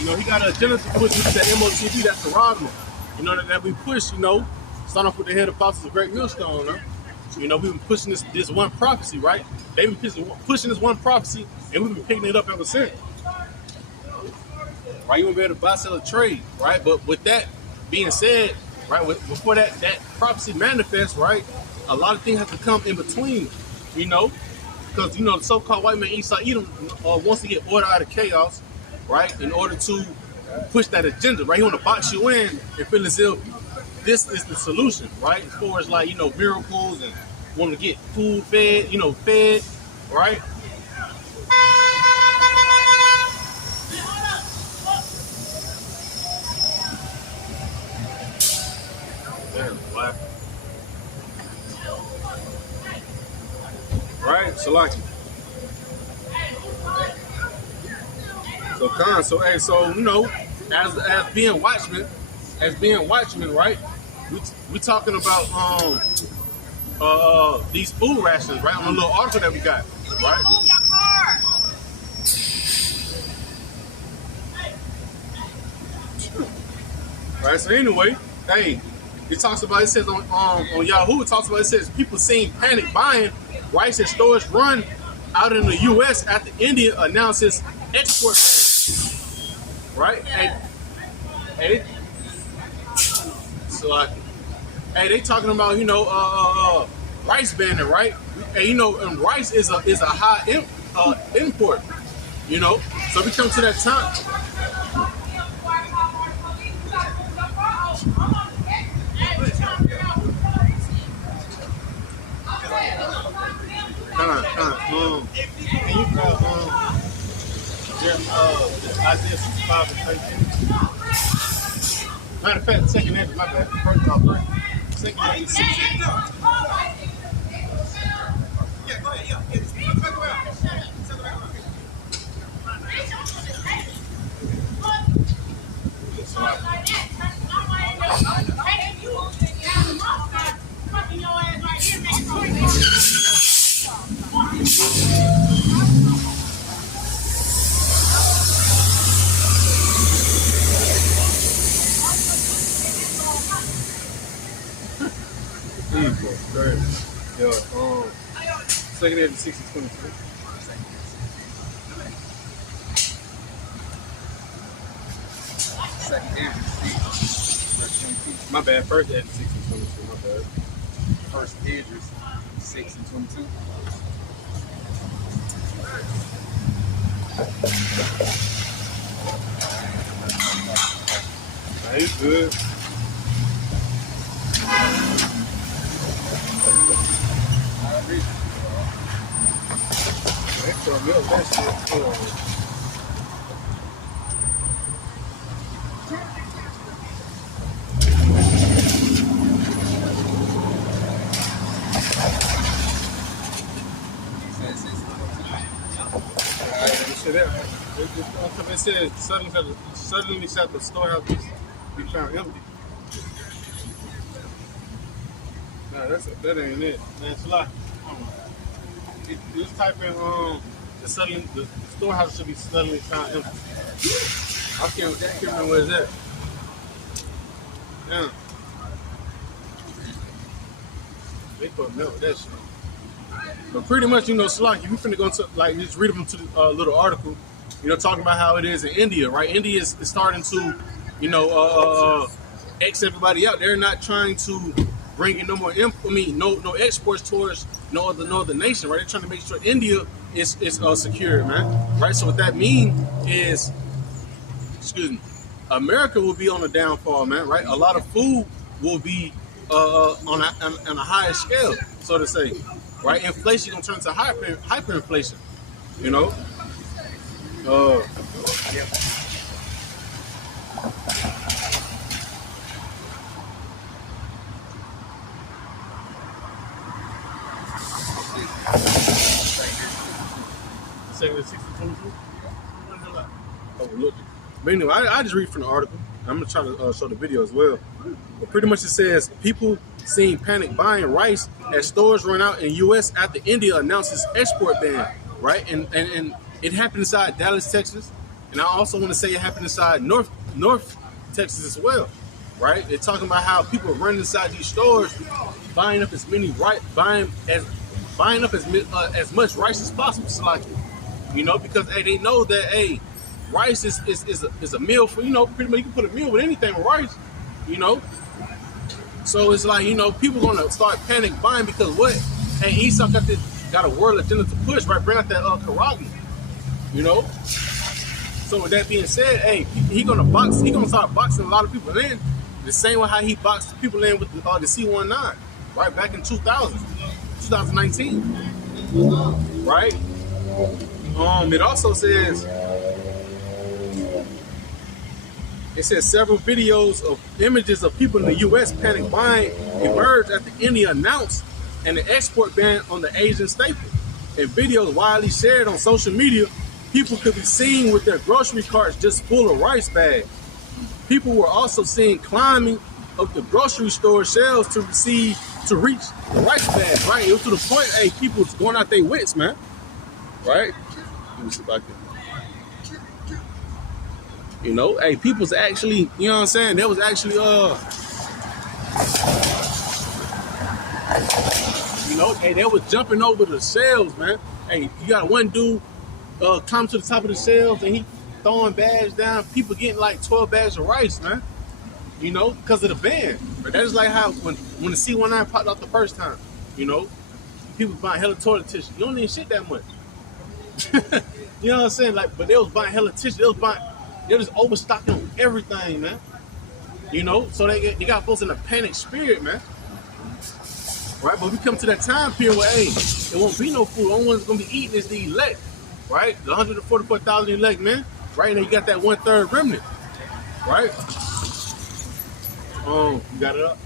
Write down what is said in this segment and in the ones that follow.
You know, he got an agenda to push with that MOTV, that Karagma. You know, that we push, you know, start off with the head apostles of Great Millstone, huh? You know, we've been pushing this one prophecy, right? They've been pushing this one prophecy, and we've been picking it up ever since. Right? You won't be able to buy, sell, or trade, right? But with that being said, right, before that prophecy manifests, right, a lot of things have to come in between, you know, because, you know, the so-called white man Esau Edom wants to get order out of chaos, right, in order to push that agenda, right? He want to box you in and feel as if this is the solution, right? As far as, like, you know, miracles and want to get food fed, right? Right? So, like, so you know, as being watchmen, right? We talking about these food rations, right? On a little article that we got, right? Right. So anyway, hey, it says on Yahoo, it says people seeing panic buying rice and stores run out in the U.S. after India announces export ban. Right? Hey, so they talking about, you know, rice banning, right? And you know, rice is a high import, you know. So we come to that time. Can you Isaiah 65 and 13? Matter of fact, second edge, my bad. First off, right? Second edge. Yeah, go ahead, yeah. Check around. Second edge 60-22. Second edge 60-22. My bad. First edge 60-22. My bad. First edge is 60-22. That is good. That shit. It says suddenly shall the storehouse be found empty. Nah, that ain't it. Man, it's a lot. Just type in the storehouse should be suddenly found empty. I can't remember where it's at. Damn. They put milk that shit. But pretty much, you know, Salaki, we finna go into, like, just read them to the little article, you know, talking about how it is in India, right? India is starting to, you know, X everybody out. They're not trying to bring in no more, no exports towards no other nation, right? They're trying to make sure India is secure, man, right? So what that means is, America will be on a downfall, man, right? A lot of food will be on a higher scale, so to say, right? Inflation gonna turn into hyperinflation, you know. Yeah. Second 60-22. Overlooked it. But anyway, I just read from the article. I'm gonna try to show the video as well. But pretty much it says people seeing panic buying rice as stores run out in U.S. after India announces export ban, right? And it happened inside Dallas, Texas, And I also want to say it happened inside North Texas as well, right? They're talking about how people are running inside these stores, buying up as many buying up as much rice as possible. So like, because hey, they know that hey, rice is a meal for pretty much you can put a meal with anything with rice, you know. So it's like people gonna start panic buying because what? Hey, Esau got a world agenda to push, right? Bring out that karate, you know. So with that being said, hey, he gonna start boxing a lot of people in the same way how he boxed people in with the C-19, right? Back in 2019, right? It also says several videos of images of people in the U.S. panic buying emerged after India announced an export ban on the Asian staple. In videos widely shared on social media, people could be seen with their grocery carts just full of rice bags. People were also seen climbing up the grocery store shelves to reach the rice bags, right? It was to the point, hey, people was going out their wits, man. Right? Let me see if I can. Hey, people's actually, you know what I'm saying? There was actually, hey, they was jumping over the shelves, man. Hey, you got one dude climb to the top of the shelves and he throwing bags down. People getting like 12 bags of rice, man. Because of the ban. But that is like how when the C-19 popped out the first time, people buying hella toilet tissue. You don't need shit that much. You know what I'm saying? Like, but they was buying hella tissue. They're just overstocking on everything, man. So they got folks in a panic spirit, man. Right? But we come to that time period where, hey, there won't be no food. The only one's going to be eating is the elect, right? The 144,000 elect, man. Right? And you got that 1/3 remnant, right? You got it up?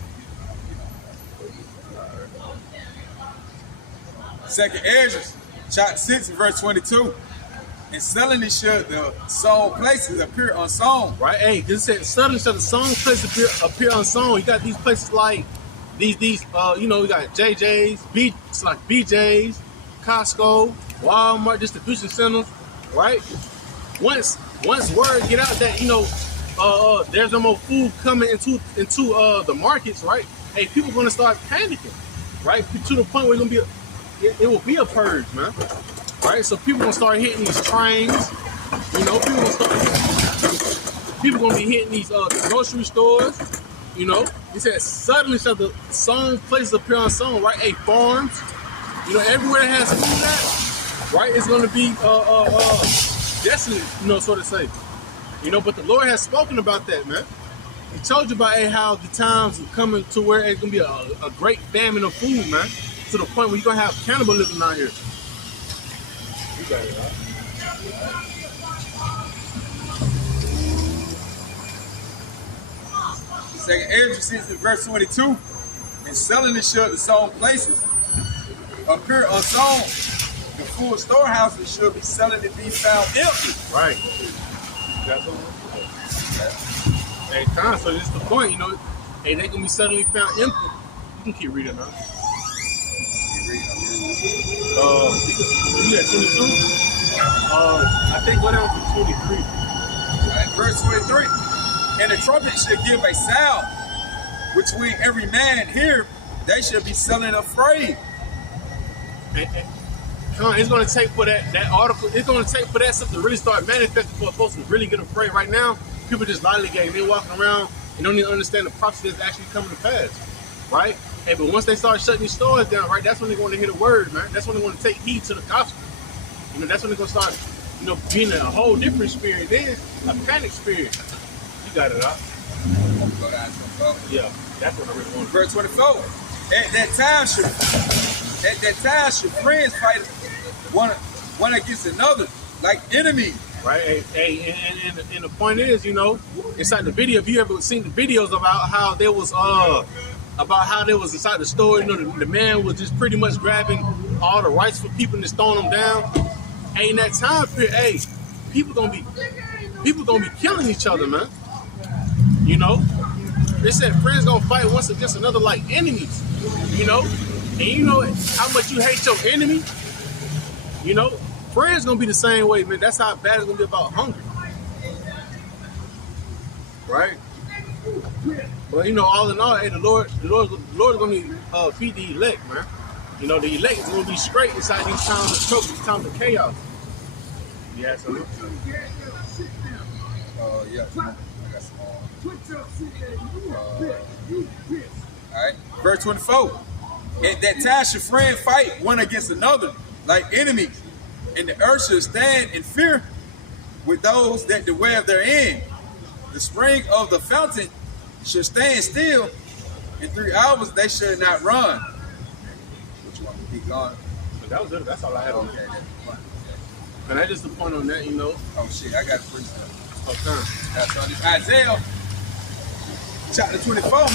Second Ezra, chapter 6, verse 22. And suddenly shall the sown places appear unsown. Right, hey, this said suddenly shall the sown places appear unsown. You got these places like these you got JJ's, it's like BJ's, Costco, Walmart, distribution centers, right? Once word get out that there's no more food coming into the markets, right? Hey, people are gonna start panicking, right? To the point where it will be a purge, man. Right, so people gonna start hitting these trains. People gonna be hitting these grocery stores. He said suddenly shall the sown places appear unsown. Right, hey, farms. Everywhere that has food at, right, it's gonna be desolate. So to say. But the Lord has spoken about that, man. He told you about how the times are coming to where it's gonna be a great famine of food, man. To the point where you're gonna have cannibalism out here. You got it, right? Second Ezra 6 and verse 22. And suddenly shall the sown places appear unsown. The full storehouses shall be suddenly be found empty. Right. That's what hey, Tom, so this is the point, hey, they gonna be suddenly found empty. You can keep reading now. You at 22? I think go down to 23. Right, verse 23. And the trumpet shall give a sound, which when every man hear, they shall be suddenly afraid. It's going to take for that article, it's going to take for that stuff to really start manifesting for folks to really get afraid. Right now, people just lollygagging. They're walking around and don't even understand the prophecy that's actually coming to pass. Right? Hey, but once they start shutting these stores down, right, that's when they're going to hear the word, man. That's when they're going to take heed to the gospel. That's when they're going to start, being a whole different spirit. Then a panic spirit. You got it, up. Yeah, that's what I really want. Verse 24. At that time should friends fight one against another like enemies. Right, and the point is, inside the video, if you ever seen the videos about how there was inside the store, the man was just pretty much grabbing all the rights for people and just throwing them down. Hey, in that time period, hey, people gonna be killing each other, man. They said friends gonna fight once against another like enemies. And you know how much you hate your enemy. Friends gonna be the same way, man. That's how bad it's gonna be about hunger. right? But you know, all in all, hey, the Lord's gonna feed the elect, man. You know, the elect is gonna be straight inside these times of trouble, these times of chaos. Yeah, so Yeah, I got some all right, verse 24. At that time shall friend fight one against another like enemies, and the earth shall stand in fear with those that dwell therein. The spring of the fountain shall stand still. In 3 hours they shall not run. Which one? Keep going. but that was it. That's all I had on Okay. that. And I just the point on that, you know. Oh shit, I got a free stuff. Okay. That's on this Isaiah chapter 24. I'm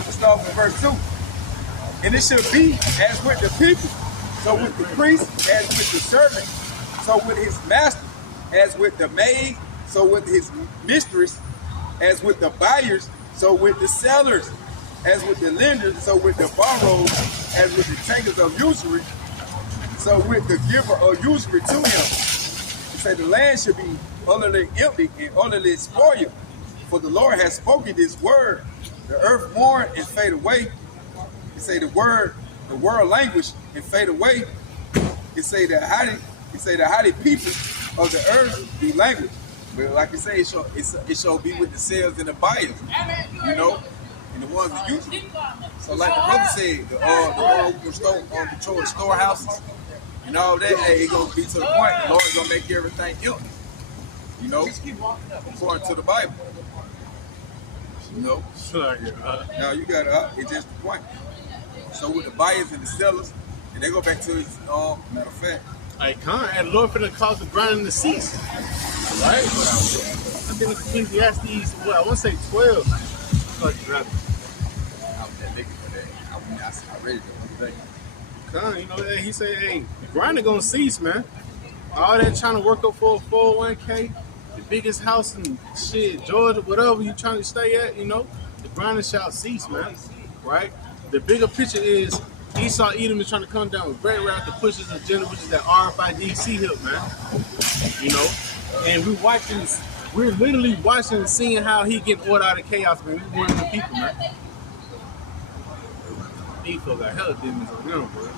gonna start from verse 2. And it shall be as with the people, so with the priest, as with the servant, so with his master, as with the maid, so with his mistress, as with the buyers, so with the sellers, as with the lenders, so with the borrowers, as with the takers of usury, so with the giver of usury to him. It say the land should be utterly empty and utterly spoiled, for the Lord has spoken this word. The earth mourn and fade away. It say the world language and fade away. It say the haughty people of the earth be language. But like I say, it shall be with the sellers and the buyers, you know, and the ones that use it. So like the brother said, the one who control the storehouses and all that, hey, it gonna be to the point the Lord's gonna make everything empty, you know, according to the Bible. You know, now you got it's just the point. So with the buyers and the sellers, and they go back to his matter of fact. Hey, and the Lord finna cause the grinding to cease. Right? I think it's Ecclesiastes, I want to say 12. Fuck it up. I was that nigga for that. I read it the other day. You know, he said, hey, the grinding gonna cease, man. All that trying to work up for a 401k, the biggest house in shit, Georgia, whatever you trying to stay at, you know, the grinding shall cease, man. Right? The bigger picture is Esau Edom is trying to come down with great wrath to push his agenda, which is that RFID hip, man. You know? And we're literally watching and seeing how he getting order out of chaos, man. We're one of the people, man. These folks got hella demons on them, bro.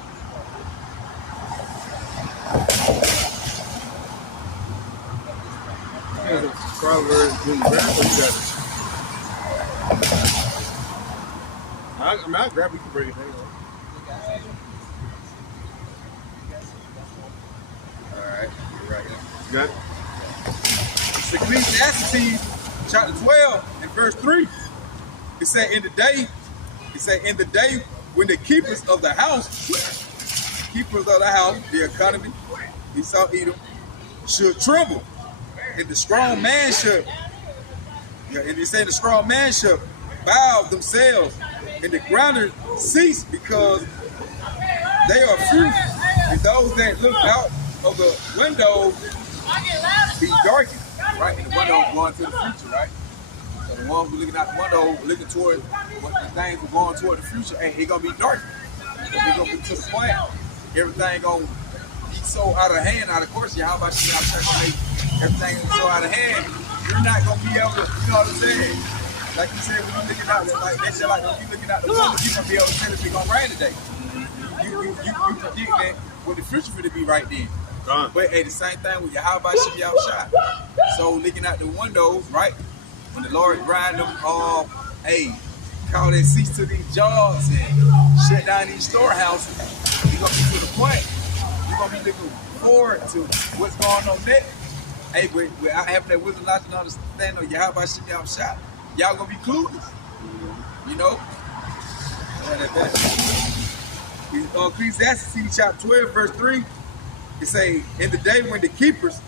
There's a Proverbs in the back, or you got it? I'll grab it, you can break it down. Alright, you're right here. You got it? It's Ecclesiastes chapter 12 and verse 3. It said in the day when the keepers of the house, the economy, Esau Edom, should tremble, and the strong man should, and they say the strong man should bow themselves, and the grounders cease because they are few, and those that look out of the window be darkened, right? And the window going to the future, right? So the ones who looking out the window, looking toward what the things are going toward the future, hey, it gonna be dark. It's gonna be to the point. Everything gonna be so out of hand. Now, of course, how about you everything is so out of hand, you're not gonna be able to, you know what I'm saying? Like you said, when you're looking out, like they said, like when you're looking out the window, you're gonna be able to tell if it's gonna rain today. You predict that what the future gonna be right then. But hey, the same thing with your how about you outside. So looking out the windows, right? When the Lord grind them, hey, call that cease to these jobs and shut down these storehouses, you're gonna be to the point. You're gonna be looking forward to what's going on next. Hey, without having that wisdom, knowledge, and understanding of your how about you outside, y'all gonna be clueless. You know? Ecclesiastes chapter 12, verse 3. It say, in the day when the keepers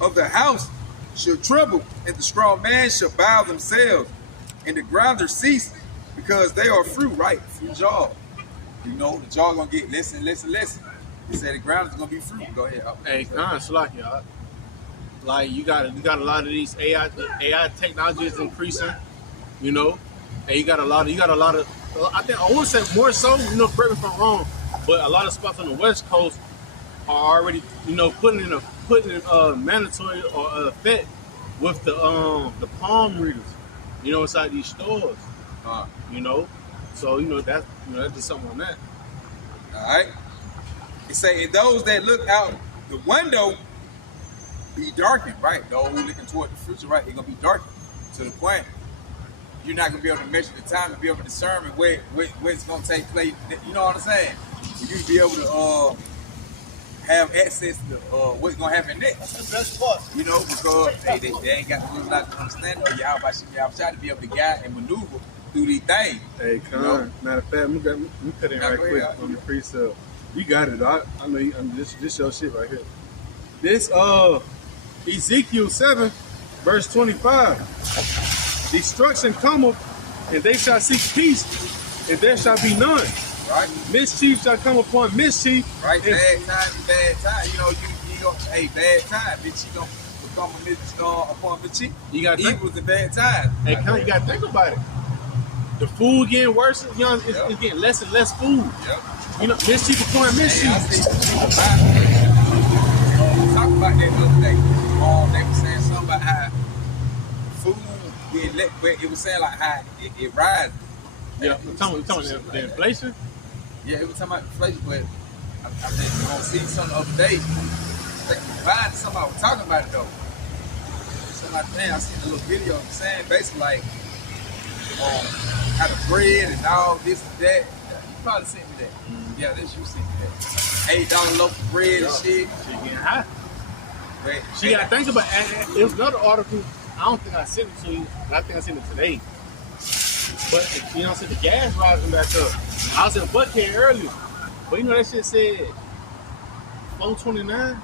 of the house shall tremble, and the strong man shall bow themselves, and the grounders cease, because they are through, right? Through jaw. You know, the jaw gonna get less and less and less. He said the grounders gonna be through. Go ahead. Hey, it's like y'all. Like you got a lot of these AI technology is increasing, you know, and you got a lot of I think I want to say more so, you know, correct me if I'm wrong, but a lot of spots on the West Coast are already, you know, putting in a put in mandatory or effect with the palm readers, inside these stores, Uh, you know. So that's just something on that. all right. It say, and those that look out the window be darkened, right? Those looking toward the future, right? They're gonna be darkened to the point you're not gonna be able to measure the time to be able to discern where it's gonna take place. You know what I'm saying? For you to be able to have access to what's gonna happen next. That's the best part. Because they ain't got the real logical understanding of Yahweh to be able to guide and maneuver through these things. Hey, Con, matter of fact, let me cut in right quick on the pre-sale. You got it. I know this your shit right here. This Ezekiel 7, verse 25. Destruction cometh, and they shall seek peace, and there shall be none. Right. Mischief shall come upon mischief. Right. Bad time. You go, hey, bad time. Bitch, you gonna become a mischief upon mischief. You got evil's a bad time. Hey, Con, you got to think about it. The food getting worse. It's getting less and less food. Yep. Mischief upon mischief. I see people talk about that the other day. They were saying something about how food getting let, but it was saying like how it rises. Yeah, you're talking about the inflation? Yeah, it was talking about inflation, but I think we're gonna see something the other day. Somebody was talking about it though. Somebody, I seen a little video saying basically like how the bread and all this and that. You probably sent me that. Mm-hmm. Yeah, you sent me that. $8 loaf of bread and shit. She getting hot. But, she got to think about it. It was another article. I don't think I sent it to you, but I think I sent it today. But the gas rising back up. I was in Buckhead earlier, but that shit said $4.29.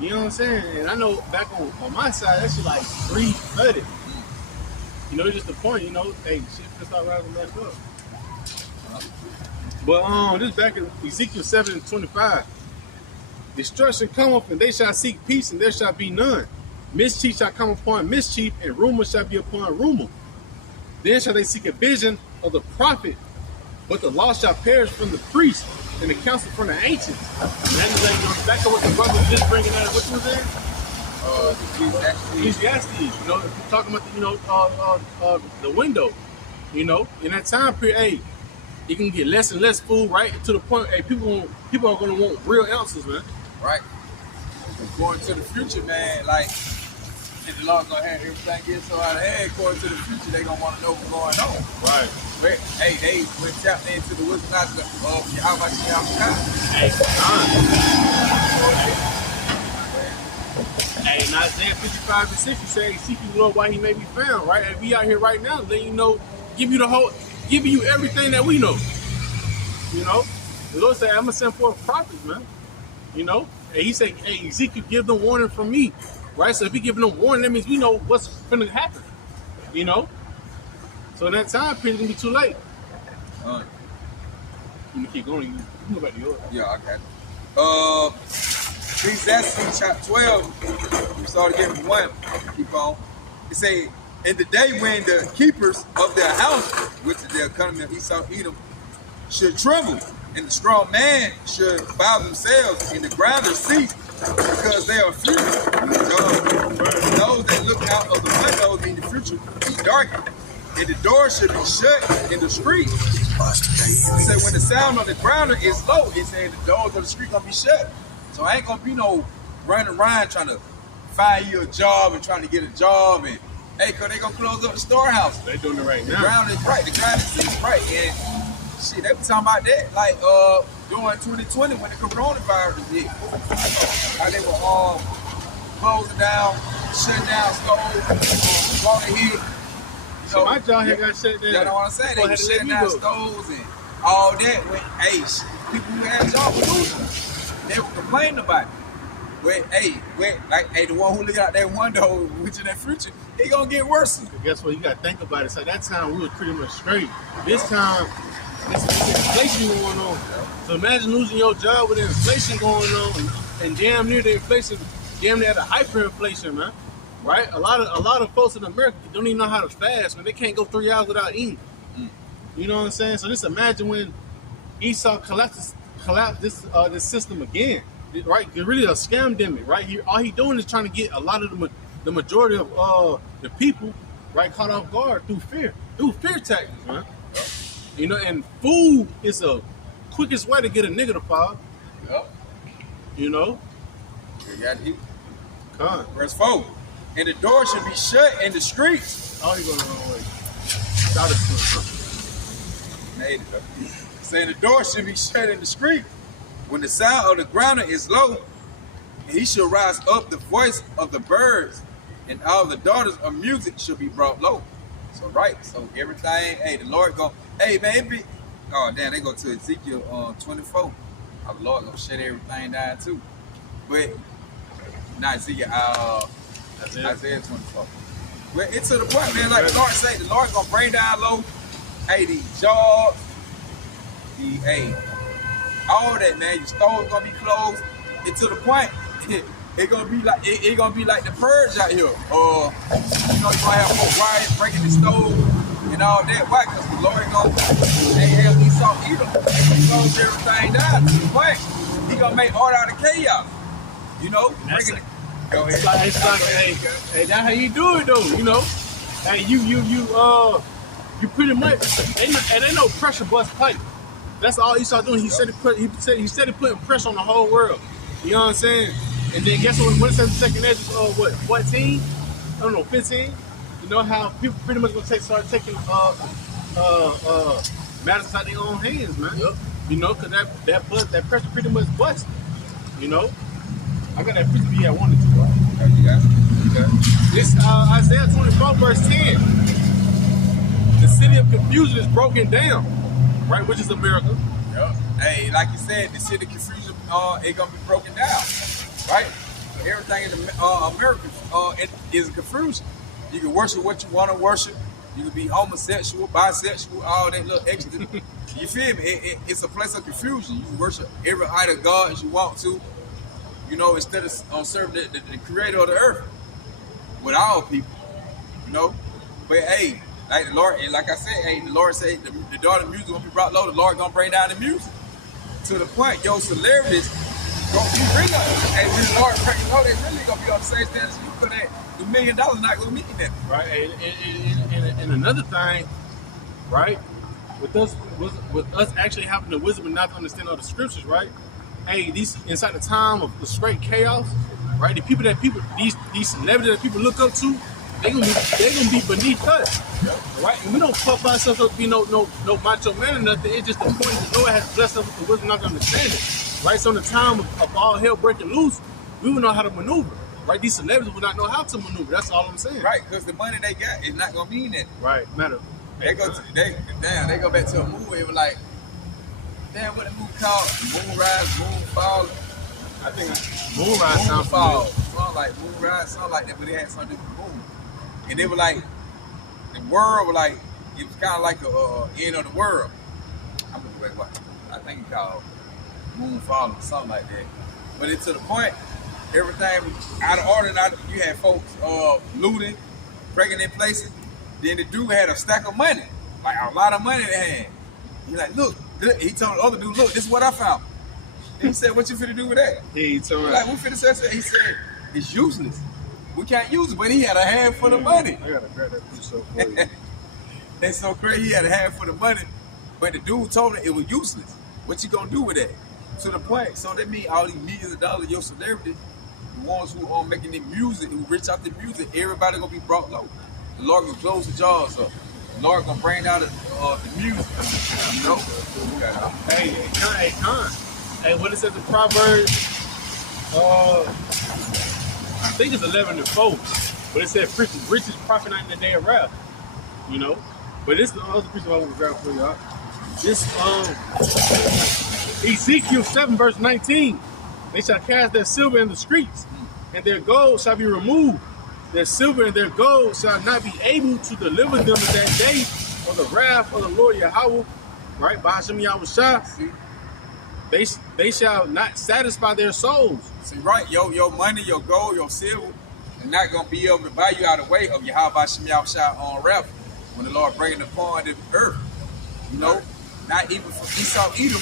You know what I'm saying? And I know back on my side, that shit like $3.30. It's just the point. Hey, shit can start rising back up. But this back in Ezekiel 7:25. Destruction cometh, and they shall seek peace, and there shall be none. Mischief shall come upon mischief, and rumor shall be upon rumor. Then shall they seek a vision of the prophet, but the law shall perish from the priest, and the counsel from the ancients. And that is like back to what the brother was just bringing out. What was that? Ecclesiastes. Talking about the window. In that time period, hey, you can get less and less food, right? To the point, hey, people are gonna want real answers, man. Right. Going to the future, man, like, if the Lord's gonna have everything get so out of hand, going to the future, they gonna want to know what's going on. Right. But, hey, they went tapped into the wisdom of Yahweh. Hey, Hey, in Isaiah 55:6, he said, seek you, Lord, while he may be found, right? And we out here right now, letting you know, giving you everything that we know. The Lord said, I'm gonna send forth prophets, man. And he said, hey, Ezekiel, give them warning from me. Right? So if he giving them warning, that means we know what's gonna happen. So in that time period, it's gonna be too late. You can keep going, you can go back to yours. Yeah, okay. Ecclesiastes chapter 12, we started getting 1. Keep on. It say, in the day when the keepers of their house, which is the economy of Esau, Edom, should tremble, and the strong man should bow themselves, and the grounders cease, because they are few. Those that look out of the windows in the future be darkened, and the door should be shut in the street. It said when the sound of the grounder is low, it said the doors of the street gonna be shut. So I ain't gonna be no running around trying to find you a job and trying to get a job, and hey, cause they gonna close up the storehouse. They doing it right now. The ground is right. The ground is right. And shit, they was talking about that like during 2020 when the coronavirus hit. How they were closing down, shutting down stores, water hit. So my job here got shut down. You know what I'm saying? They were shutting down stores and all that. When people who had jobs were losing. They were complaining about it. The one who look out that window, which in that future, he gonna get worse. But guess what? You gotta think about it. So that time we was pretty much straight. This time, there's inflation going on. So imagine losing your job with inflation going on, and damn near the inflation, damn near the hyperinflation, man. Right? A lot of folks in America don't even know how to fast, man. They can't go 3 hours without eating. You know what I'm saying? So just imagine when Esau collapsed this system again. right? It's really a scam demic, right? All he doing is trying to get a lot of the majority of the people, right, caught off guard through fear tactics, man. You know, and food is the quickest way to get a nigga to fall. Yep. You know, You got to eat. Con. Verse 4. And the door should be shut in the streets. Oh, he going the wrong way. Shout it to Made it up. Saying the door should be shut in the street. When the sound of the grounder is low, he shall rise up the voice of the birds, and all the daughters of music shall be brought low. So right, so everything, hey, the Lord go, hey baby. Oh damn, they go to Ezekiel 24. Oh, the Lord gonna shut everything down too. But not Ezekiel, Isaiah 24. Well, it's to the point, man, like the Lord say, the Lord gonna bring down low, hey, these jobs, all that, man. Your stores gonna be closed. It's to the point. It gonna be like the purge out here. You know, you gonna have more riots breaking the stove and all that. Why? Because the Lord gonna have Esau Edom close everything down. To the point, he gonna make order out of chaos. You know, breaking it. Go ahead. It's like, hey, that's how you do it though. You know, hey, you pretty much ain't no pressure bust pipe. That's all Esau doing. He said it putting pressure on the whole world. You know what I'm saying? And then guess what it says in second Ezra, 14? I don't know, 15? You know how people pretty much gonna start taking matters out their own hands, man. Yep. You know, cause that pressure pretty much bust. You know? I got that pressure I wanted to, right? You got it. This Isaiah 24 verse 10. The city of confusion is broken down. Right, which is America. Yep. Hey, like you said, the city confusion, it gonna be broken down, right? So everything in America it is confusion. You can worship what you want to worship. You can be homosexual, bisexual, all that little extra. You feel me? It's a place of confusion. You can worship every idol god as you want to. You know, instead of serving the creator of the earth with all people. You know, but hey. Like the Lord, and like I said, hey, the Lord said the daughter of music gonna be brought low. The Lord gonna bring down the music to the point. Your celebrities gonna be bring up. Hey, when the Lord bring low, they really gonna be on the same stand as you. Because the $1 million not gonna meet that. Right, and another thing, right, with us actually having the wisdom and not to understand all the scriptures, right? Hey, these inside the time of the straight chaos, right? These celebrities that people look up to. They're gonna be beneath us, right? And we don't puff ourselves up to be no macho man or nothing. It's just the point that the Lord has blessed us with the wisdom not to understand it, right? So in the time of all hell breaking loose, we will know how to maneuver, right? These celebrities will not know how to maneuver. That's all I'm saying, right? Because the money they got is not gonna be in it, right? Matter. They go back to a movie. It was like, damn, what the movie called? Moonrise, Moonfall. I think Moonrise sounds familiar. Something like Moonrise, something like that, but it had something to do with moon. And they were like, the world was like, it was kind of like the end of the world. I'm gonna go back what I think it's called Moonfall or something like that. But it's to the point, everything was out of order. You had folks looting, breaking in places. Then the dude had a stack of money, like a lot of money in their hand. He's like, look, he told the other dude, look, this is what I found. And he said, what you finna do with that? Yeah, he told me. Like, we finna say, he said, it's useless. We can't use it, but he had a handful of money. I gotta grab that piece up for you. That's so crazy. He had a handful of money, but the dude told him it was useless. What you gonna do with that? To the point. So that means all these millions of dollars, your celebrity, the ones who are making the music, who rich out the music, everybody gonna be brought low. The Lord gonna close the jaws up. The Lord gonna bring out the music. You know? Hey, Con. Hey, what it says in Proverbs? I think it's 11:4, but it said riches profit not in the day of wrath. You know, but this is the other piece I want to grab for y'all. This Ezekiel 7 verse 19. They shall cast their silver in the streets, and their gold shall be removed. Their silver and their gold shall not be able to deliver them in that day of the wrath of the Lord Yahweh. Right, by Hashem Yahushua. They shall not satisfy their souls. See, right, your money, your gold, your silver, is not gonna be able to buy you out of the way of Yahweh Hashem Yahushua on wrath when the Lord bring it upon the earth. You know, not even for Esau Edom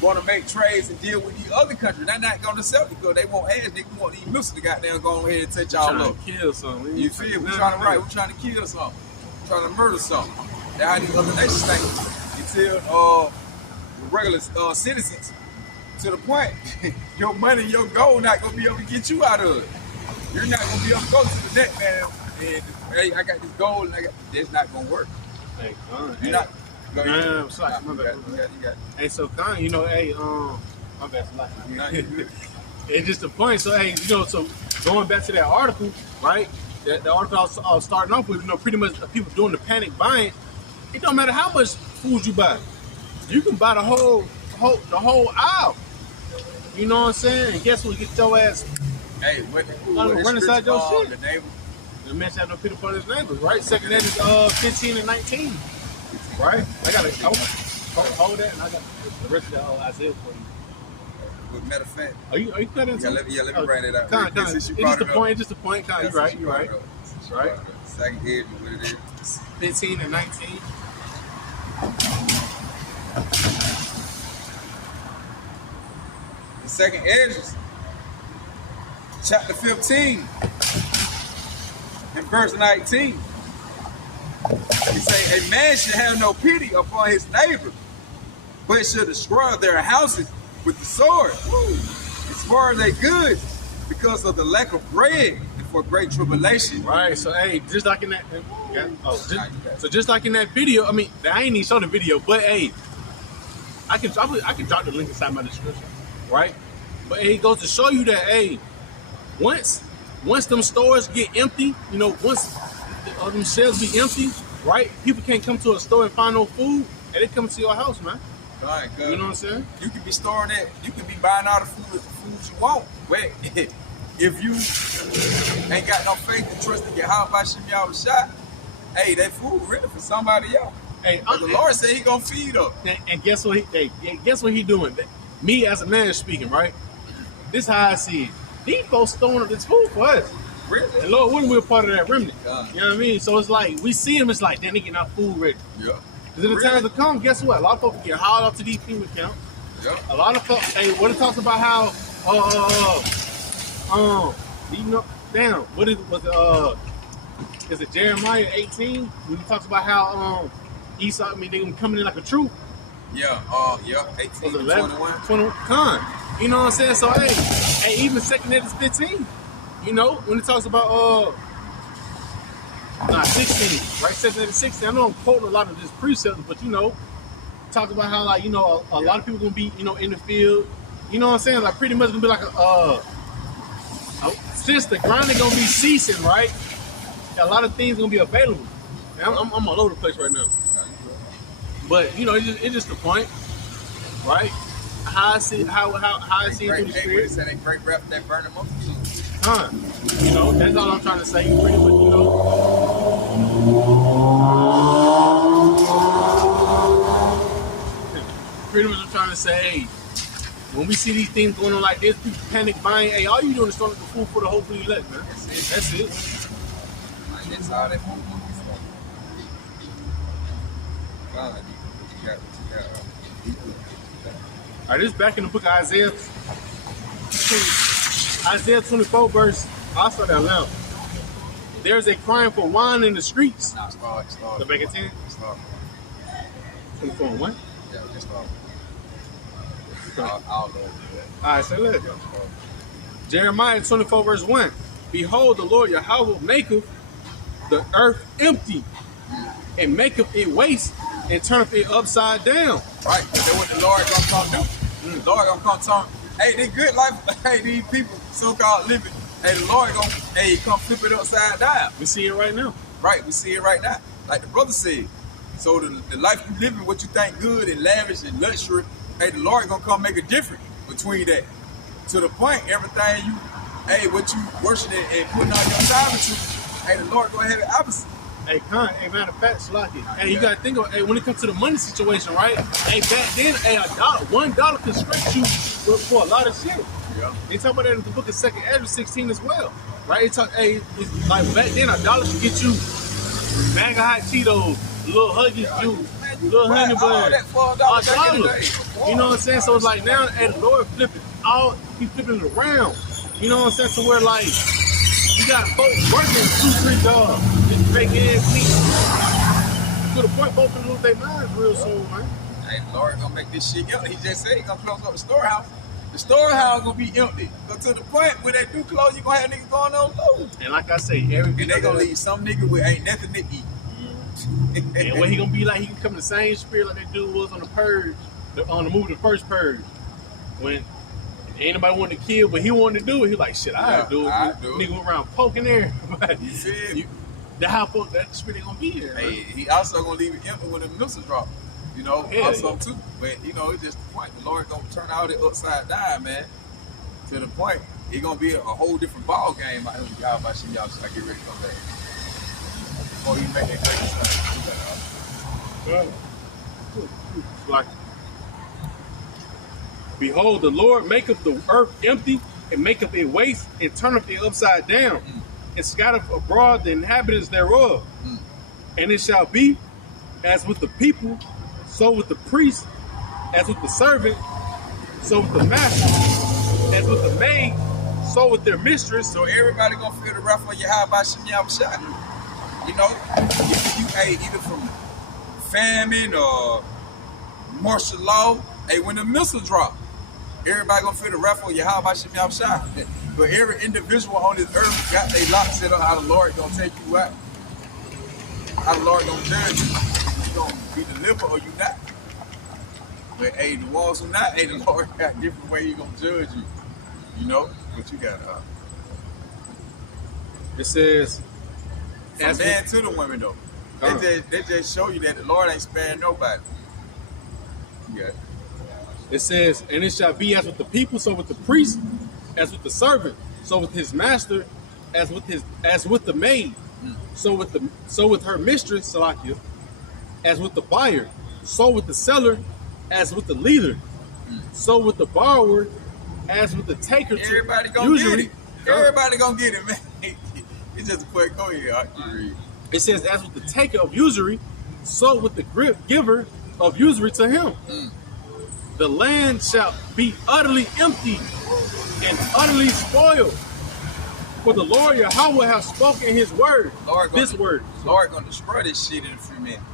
want to make trades and deal with these other countries. They're not going to sell because they won't ask. They want these missiles to goddamn go ahead and touch y'all up. Kill something. You feel? We're trying to write. We're trying to kill something. We're trying to murder something. That's how these other nations think. Until regular citizens, to the point, your money, your gold not going to be able to get you out of it. You're not going to be able to go to the next man and, hey, I got this gold and I got that's not going to work. Hey, you're not. Go ahead. I'm sorry. My bad. You got. Hey, so Con, you know, hey, my bad. Nah, you good. It's just the point. So, hey, you know, so going back to that article, right? The article I was starting off with, you know, pretty much people doing the panic buying. It don't matter how much food you buy. You can buy the whole aisle. You know what I'm saying? And guess what? Get your ass. Hey, what Run inside your shit. The neighbor. The man have no pity for his neighbors, right? Second that is 15 and 19. Right? I got to hold that, and I got the rest of the Isaiah for you. But matter of fact, Are you cutting into let me bring it up. Con, it's just a point. It's just a point. Con, you're right. Right? Second edge, what it is. 15 and 19. The second edges, chapter 15, and verse 19. He say, a man should have no pity upon his neighbor, but should destroy their houses with the sword. And spoil their goods because of the lack of bread and for great tribulation. Right. So hey, just like in that. Just like in that video. I mean, I ain't even show the video, but hey, I can drop the link inside my description. Right. But hey, it goes to show you that hey, once them stores get empty, you know, once them shelves be empty, right? People can't come to a store and find no food, and they come to your house, man. Right, you know what I'm saying? You can be storing it. You can be buying all the food you want. But if you ain't got no faith and trust in Yahweh Hashem Yahweh Shah, hey, that food really for somebody else. Hey, the Lord said He gonna feed them. And guess what? Guess what He doing? Me as a man speaking, right? This how I see it. These folks throwing up this food for us. Really? And Lord, when we're part of that remnant. God. You know what I mean? So it's like, we see them, it's like, then they getting our food ready. Yeah. Because in the times to come, guess what? A lot of folks get hauled off to these FEMA accounts. Yeah. A lot of folks, hey, what it talks about how, you know, damn, what is it Jeremiah 18? When he talks about how, Esau, I mean, they coming in like a troop. Yeah, 18 to 21. Con. You know what I'm saying? So, hey, even second that is 15. You know, when it talks about 16, right? 17 to 16. I know I'm quoting a lot of this precepts, but you know, talk about how like, you know, a lot of people gonna be, you know, in the field. You know what I'm saying? Like pretty much gonna be like since the grinding gonna be ceasing, right? A lot of things gonna be available. And I'm all over the place right now. But you know, it's just the point, right? How I see how I see it through the spirit. They great breath that burning multitude. You know, that's all I'm trying to say. Pretty much, you know. Pretty much, I'm trying to say, hey, when we see these things going on like this, people panic buying. Hey, all you doing is throwing the food for the hopefully elect, man. That's it. That's all that food All right, this is back in the book of Isaiah. Isaiah 24 verse, I'll start at 11. There's a crying for wine in the streets. Nah, start. So back at 10? Start. 24 and 1? Yeah, just start. Okay. I'll go. Alright, say let's go. Jeremiah 24 verse 1. Behold, the Lord Yahweh maketh the earth empty, and maketh it waste, and turneth it upside down. Right, that's what the Lord gonna come do. The Lord gonna come tell them, hey, they good life, hey, these people so-called living, hey, the Lord gonna, hey, come flip it upside down. We see it right now. Right, we see it right now. Like the brother said. So the life you living, what you think good and lavish and luxury, hey, the Lord gonna come make a difference between that. To the point, everything you, hey, what you worshiping and putting on your time into, hey, the Lord gonna have it opposite. Hey, hey, matter of fact, Slocky. Hey, you gotta think of, hey, when it comes to the money situation, right? Hey, back then, hey, $1 can scratch you for a lot of shit. Yeah. They talk about that in the book of 2nd Ezra 16 as well, right? It's like back then, $1 could get you a bag of hot Cheetos, a little Huggies juice. Man, little honey all bun, that $4 a back in the dollar. day. You know what I'm saying? So it's like now, and the Lord flipping he flipping it around. You know what I'm saying? So where like you got folks working 2-3 jobs, just make ends meet. To the point, both of them lose their minds real soon, man. Hey, the Lord gonna make this shit empty. He just said he gonna close up the storehouse. The storehouse gonna be empty. But to the point when they do close, you gonna have niggas going on low. And like I say, every And they gonna leave some nigga with ain't nothing to eat. And what he gonna be like? He can come in the same spirit like that dude was on the Purge, on the movie The First Purge, when ain't nobody wanted to kill, but he wanted to do it. He like, shit, I'll do it. Nigga went around poking there. You see? That's how that spirit gonna be there. Hey, he also gonna leave it empty when the missiles drop. You know, also too. But you know, it's just the point. The Lord gonna turn all it upside down, man. To the point, it's gonna be a whole different ball game out here with y'all about y'all so I get ready to come back. Before you make that great son. Like, behold, the Lord maketh the earth empty and maketh it waste and turneth it upside down and scattereth abroad the inhabitants thereof. And it shall be as with the people, so with the priest, as with the servant, so with the master, as with the maid, so with their mistress. So everybody gonna feel the wrath of Yahweh Shem Yahushua. You know, if you either from famine or martial law, when the missile drop, everybody gonna feel the wrath of Yahweh Shem Yahushua. But every individual on this earth got they lock set up how the Lord gonna take you out. How the Lord gonna judge you. You gonna be delivered or you not. But the ones who not, the Lord got different way he gonna judge you. You know? But you got it says from man to the women though. They just show you that the Lord ain't sparing nobody. Yeah. It says, and it shall be as with the people, so with the priest, as with the servant, so with his master, as with the maid, so with her mistress, Salakia, as with the buyer, so with the seller, as with the leader, so with the borrower, as with the taker. Everybody gonna get it. Everybody gonna get it, man. It's just a quick go here. It says, as with the taker of usury, so with the giver of usury to him. The land shall be utterly empty and utterly spoiled. For the Lord Yahweh has spoken his word. This word. Lord gonna destroy this shit in a few minutes.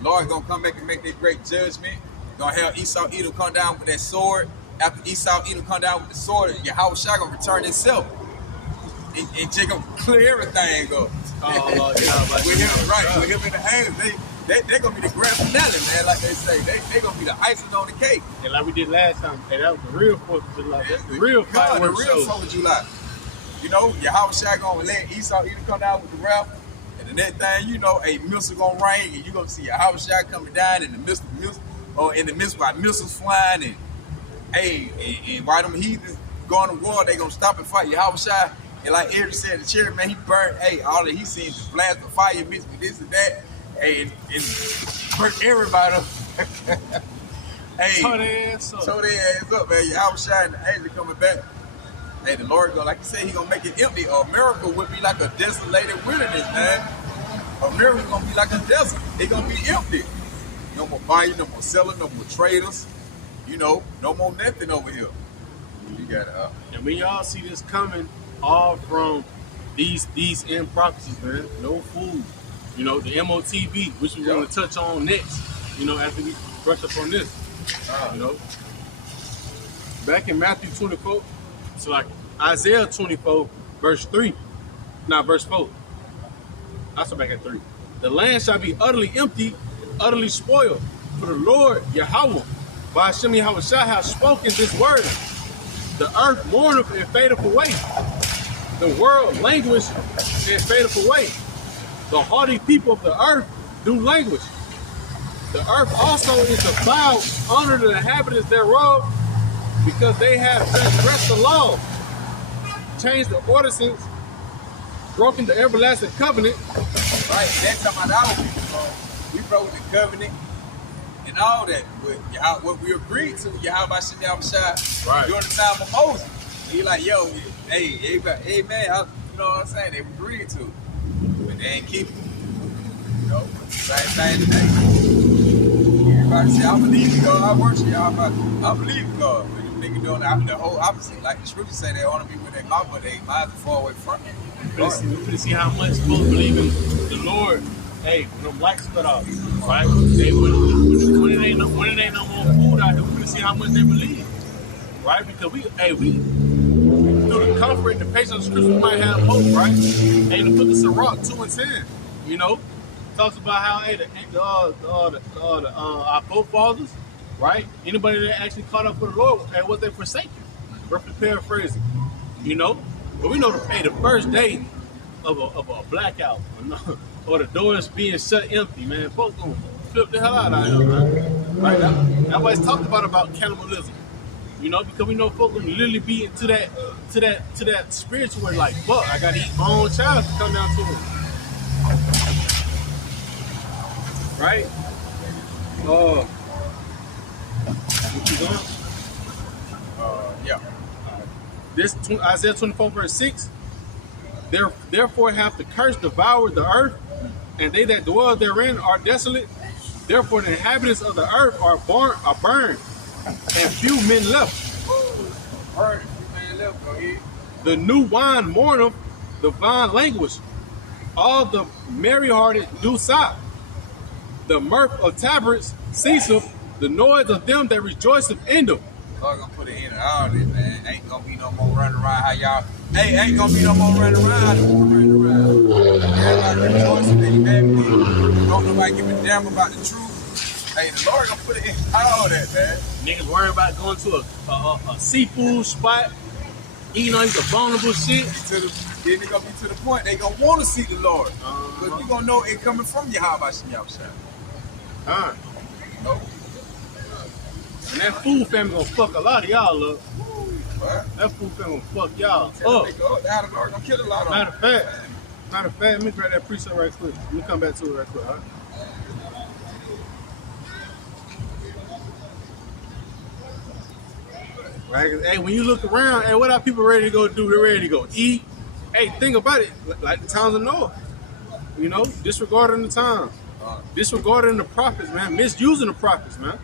Lord gonna come back and make that great judgment. Gonna have Esau Edom come down with that sword. After Esau Edom come down with the sword, Yahweh shall gonna return himself. And Jacob clear everything up. With him in the hands, they gonna be the grand finale, man. Like they say, they gonna be the icing on the cake. And like we did last time, that was the real 4th of July. That's the real fireworks show. The real 4th of July. You know, Yahweh shall gonna let Esau Edom come down with the wrath, and the next thing you know, a missile gonna rain, and you gonna see Yahweh shall coming down in the midst of while missiles flying, and while them heathens going to war, they gonna stop and fight Yahweh shall. And like Eric said, the cherry man, he burned, all that he seen is blast of fire mixed with this and that, and burnt everybody up. Tore their ass up, man. Yahweh shall and the angel coming back. The Lord go, like you said, he gonna make it empty. A miracle would be like a desolated wilderness, man. A miracle gonna be like a desert. It gonna be empty. No more buyer, no more seller, no more traders. You know, no more nothing over here. You got it. And when y'all see this coming, all from these end prophecies, man. No food. You know, the MOTB, which we're going to touch on next. You know, after we brush up on this. You know, back in Matthew 24, it's like Isaiah 24, verse 3. Not verse 4. I saw back at 3. The land shall be utterly empty, utterly spoiled. For the Lord Yahweh, by Hashem Yahweh shall have spoken this word. The earth mourneth and fadeth away. The world languish and fadeth away. The haughty people of the earth do languish. The earth also is defiled under the inhabitants thereof, because they have transgressed the law, changed the ordinances, broken the everlasting covenant. Right, that's talking about our people. We broke the covenant and all that. But what we agreed to, Yahweh Shem Yahushua, right, during the time of Moses. He like, yo, hey man, you know what I'm saying? They agreed to, but they ain't keep it. You know, same thing today. everybody say, I believe in God, I worship y'all, I believe in God. But them niggas doing the whole opposite. Like the scriptures say, they want to be with their mouth, but their minds are far away from it. We finna see how much folks believe in the Lord. Hey, when them lights cut off, right? Hey, when it ain't no more food out here, we finna see how much they believe, right? Because we through the comfort and the patience of the scripture, we might have hope, right? Hey, the book of Sirach 2:10, you know, talks about how hey our forefathers, right? Anybody that actually caught up with the Lord, hey, was they forsaken? Roughly paraphrasing, you know. But we know the first day of a blackout or the doors being shut empty, man, folks gonna flip the hell out of here, man. Right? That's why it's talked about cannibalism. You know, because we know folks gonna literally be into that spiritual way, like, fuck, I gotta eat my own child to come down to it. Right? What you going? Yeah. This Isaiah 24 verse 6. Therefore hath the curse devoured the earth, and they that dwell therein are desolate. Therefore the inhabitants of the earth are burned, and few men left. Burn, few men left, go ahead. The new wine mourneth, the vine languish. All the merry-hearted do sigh. The mirth of tabrets ceaseth, the noise of them that rejoiceth endeth. Lord gonna put it in all this, man. Ain't gonna be no more running around how y'all. Hey, ain't gonna be no more running around how the people running around. Everybody rejoicing, they happy. Don't nobody give a damn about the truth. Hey, the Lord gonna put it in all that, man. Niggas worrying about going to a seafood spot, eating all these abominable shit. Then they gonna be to the point they gonna want to see the Lord, because you gonna know it coming from you. How about you outside? No. And that food family gonna fuck a lot of y'all up. What? That food family gonna fuck y'all up. The Lord gonna kill a lot of them. Matter of fact, let me grab that preset right quick. Let me come back to it right quick, all right? Right? Hey, when you look around, hey, what are people ready to go do? They're ready to go eat. Hey, think about it, like the times of Noah. You know, disregarding the times. Disregarding the prophets, man. Misusing the prophets, man.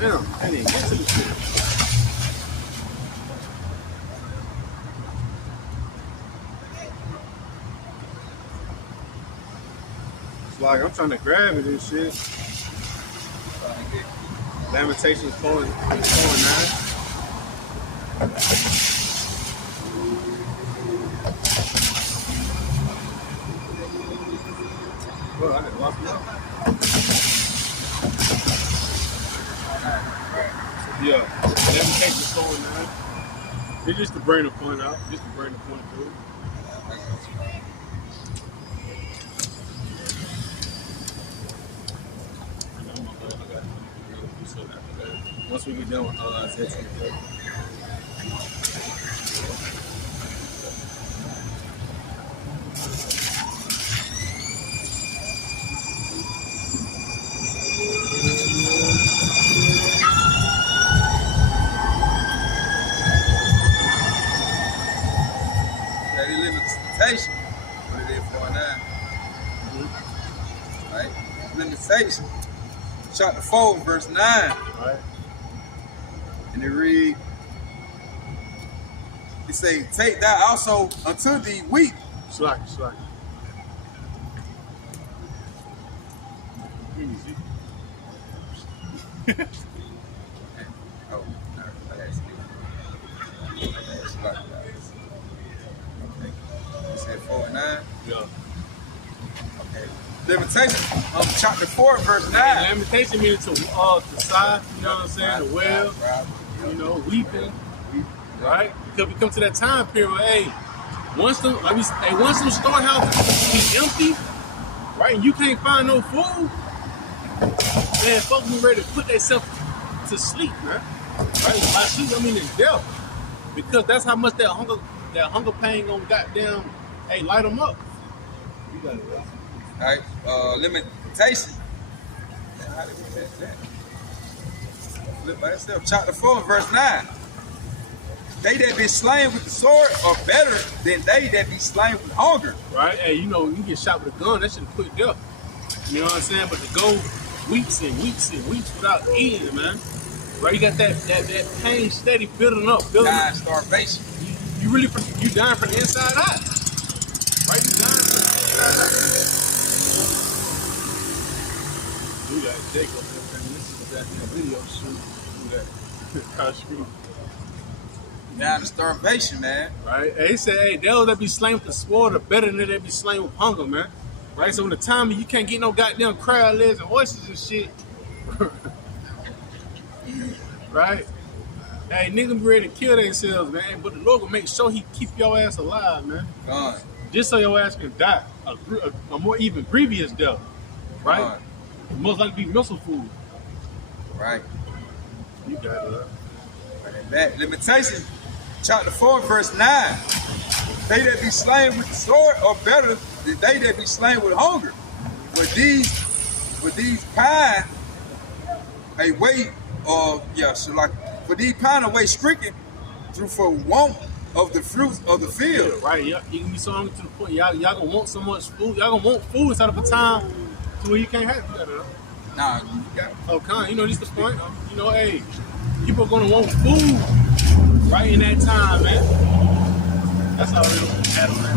Damn, I didn't get to the shit. It's like I'm trying to grab it and shit. Lamentations 4 and 9. Well, I done lost my. Yeah, Lamentations 4 and 9. It's just to bring the point out. Just to bring the point through. Once we get done with Isaiah 23. Yeah, the limitation. What it is for now. Right? Limitation. Chapter 4, verse 9. Right. And it read, it say, take thou also unto thee wheat. Slack. Easy. Oh, I had to skip. Okay. You said 4 and 9? Yeah. Okay. Limitation, chapter 4, verse 9. Lamentation means to sigh, you know what I'm saying? To wail, you know, weeping, right? Because we come to that time period where, hey, once them storehouses be empty, right, and you can't find no food, man, folks be ready to put themselves to sleep, man. Right? By sleep, I mean in death. Because that's how much that hunger pain gonna goddamn, hey, light them up. You got it, bro. All right, limitation. How did we catch that? Flip by itself. Chapter 4, verse 9. they that be slain with the sword are better than they that be slain with hunger. Right? Hey, you know, you get shot with a gun, that shit quick death. You know what I'm saying? But to go weeks and weeks and weeks without eating, man. Right? You got that pain steady building up. Dying starvation. You really, you dying from the inside out. Right? You dying from the inside out. We got Jacob there, man. This is that video shoot. Do that. Down to starvation, man. Right? Hey, he said, hey, those that be slain with the sword are better than they that be slain with hunger, man. Right? So when the time you can't get no goddamn crab legs and oysters and shit. Right? Hey, niggas be ready to kill themselves, man. But the Lord will make sure he keep your ass alive, man. God. Just so your ass can die. A more even grievous death. Right? God. Most likely be missile food. Right. You got it. That limitation, chapter 4, verse 9. They that be slain with the sword are better than they that be slain with hunger. With these pine away for these pine away stricken through for want of the fruits of the field. Right, yeah. You can be so hungry to the point y'all gonna want so much food. Y'all gonna want food inside of a time to where you can't have it. Nah, you got it. Okay, you know, this is the point. You know, hey, people are gonna want food right in that time, man. That's how it happens, man.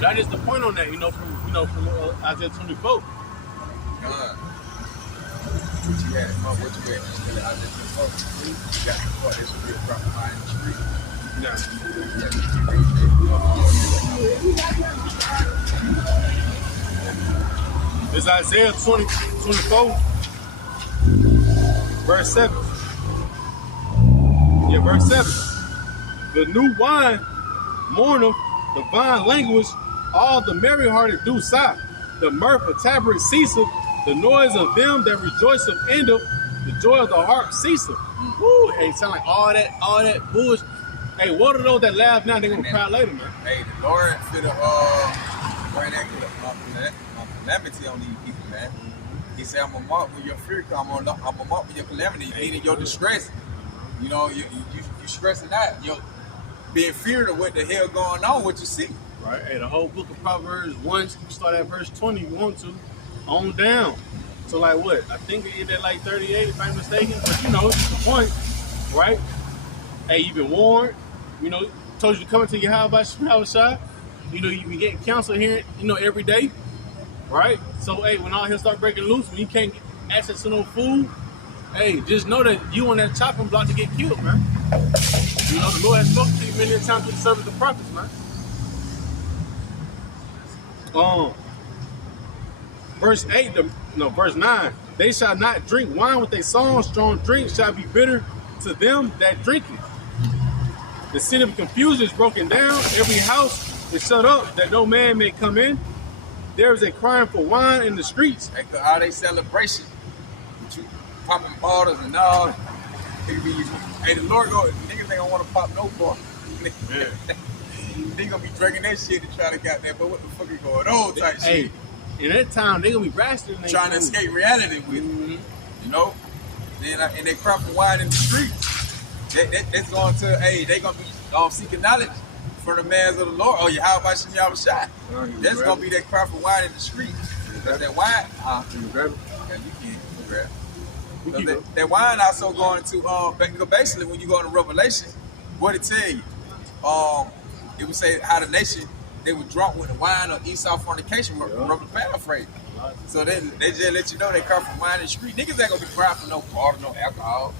That is the point on that, from Isaiah 24. God. What you had? What you had? Isaiah 24. You got this real proper mind in the street. It's Isaiah 24, verse 7. Yeah, verse 7. The new wine mourneth, the vine language, all the merry-hearted do sigh. The mirth of tabrets ceaseth, the noise of them that rejoiceth endeth, the joy of the harp ceaseth. Woo! Hey, sound like all that bullshit. Hey, what are those that laugh now? They gonna cry later, man. Hey, the Lord fit bring that calamity on these people, man. He said, I'm gonna mark with your fear, I'm gonna mark with your calamity, meaning your distress. You know, you stressing out, you're being feared of what the hell going on, what you see. Right. Hey, the whole book of Proverbs 1, you start at verse 20 if you want to, on down. So like what? I think it ended at like 38 if I'm mistaken. But it's the point, right? Hey, you've been warned, told you to come into your house by shot. You be getting counsel here, every day. Right? So hey, when all hell start breaking loose, when you can't get access to no food, hey, just know that you on that chopping block to get killed, man. The Lord has spoken to you many times through the service of prophets, man. Verse 9. They shall not drink wine with a song, strong drink shall be bitter to them that drink it. The city of confusion is broken down, every house is shut up, that no man may come in. There is a crying for wine in the streets. How they celebration, popping bottles and all. Hey, the Lord niggas ain't gonna want to pop no bottle. Yeah. They gonna be drinking that shit to try to get there, but what the fuck is going on type shit. In that time, they gonna be rationing. Trying to escape reality with it. And they cry for wine in the streets. That's going to, they gonna be seeking knowledge from the mans of the Lord. Oh, how about y'all shot? That's gonna be that cry for wine in the street. Because that wine, Can you grab it? Yeah, you can grab it. That wine also going to basically when you go into Revelation, what it tell you? It would say how the nation they were drunk with the wine of Esau fornication, rubber paraphrase. So they just let you know they cry for wine in the street. Niggas ain't gonna be crying for no water, no alcohol.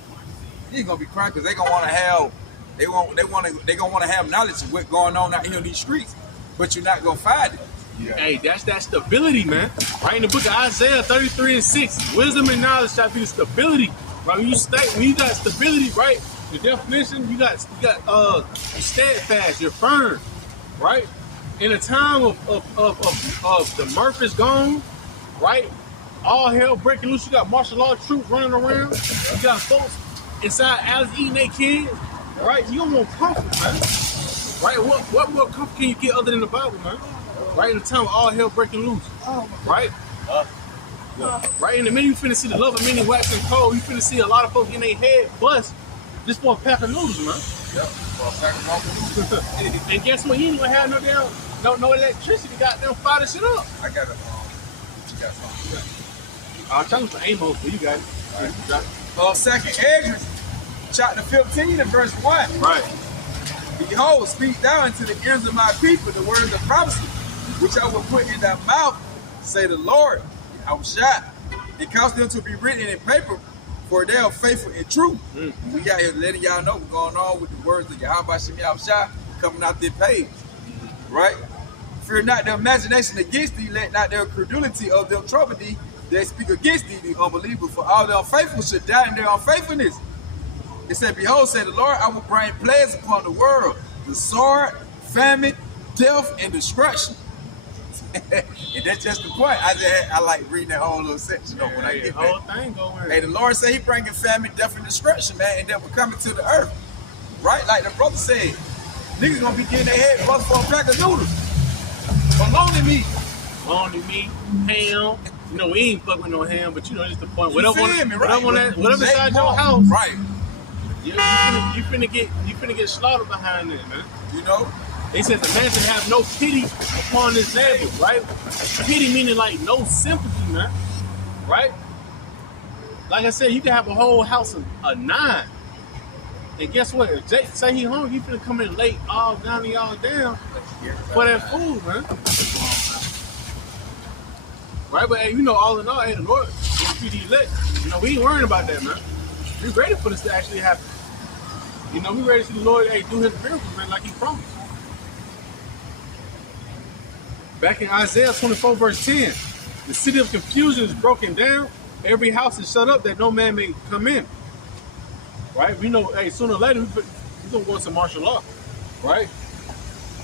They ain't gonna be crying because they gonna want to have they gonna want to have knowledge of what's going on out here in these streets, but you're not gonna find it. Yeah. Hey, that's that stability, man. Right in the book of Isaiah 33:6, wisdom and knowledge shall be the stability. Right, when you got stability, right? The definition, you got you're steadfast, you're firm, right? In a time of the mirth is gone, right? All hell breaking loose. You got martial law troops running around. You got folks inside alleys eating their kids, right? You don't want comfort, man. Right? What more comfort can you get other than the Bible, man? Right in the time of all hell breaking loose, right? Right in the minute you finna see the love of many waxing cold, you finna see a lot of folks in their head bust Just for a pack of noodles, man. Yep. For a pack of noodles. And guess what? He ain't gonna have no electricity. Got them fire this shit up. I got a you got something. I'll tell him for Amos, but you got it. All right. Second Esdras, chapter 15 and verse 1. Right. Behold, speak thou unto the ears of my people the words of prophecy, which I will put in thy mouth, say the Lord, I will shout, and cause them to be written in paper, for they are faithful and true. We out here letting y'all know what's going on with the words of Yahweh Shem Yahushua coming out their page. Right? Fear not their imagination against thee, let not their credulity of them trouble thee. They speak against thee, the unbelievers, for all the unfaithful should die in their unfaithfulness. It said, behold, said the Lord, I will bring plagues upon the world, the sword, famine, death, and destruction. And that's just the point. I like reading that whole little section when I get back. Whole thing going. Hey, the Lord said he bringing famine, death, and destruction, man, and that will coming to the earth. Right? Like the brother said, niggas gonna be getting their head bust for a pack of noodles. Bologna meat. Bologna meat, ham. You know, we ain't fuck with no ham, but you know, just the point. Whatever inside your house. Right. Yeah, you finna get slaughtered behind that, man. You know? They said the man should have no pity upon his neighbor, right? Pity meaning like no sympathy, man. Right? Like I said, you can have a whole house of 9. And guess what? If Jake say he hungry, he finna come in late, all down for that food, man. Right? But hey, you know, all in all, hey, the Lord will feed the elect. You know, we ain't worrying about that, man. We ready for this to actually happen. You know, we ready to see the Lord, hey, do his miracles, man, like he promised. Back in Isaiah 24, verse 10, the city of confusion is broken down. Every house is shut up that no man may come in. Right? We know, hey, sooner or later, we're going to go into martial law. Right?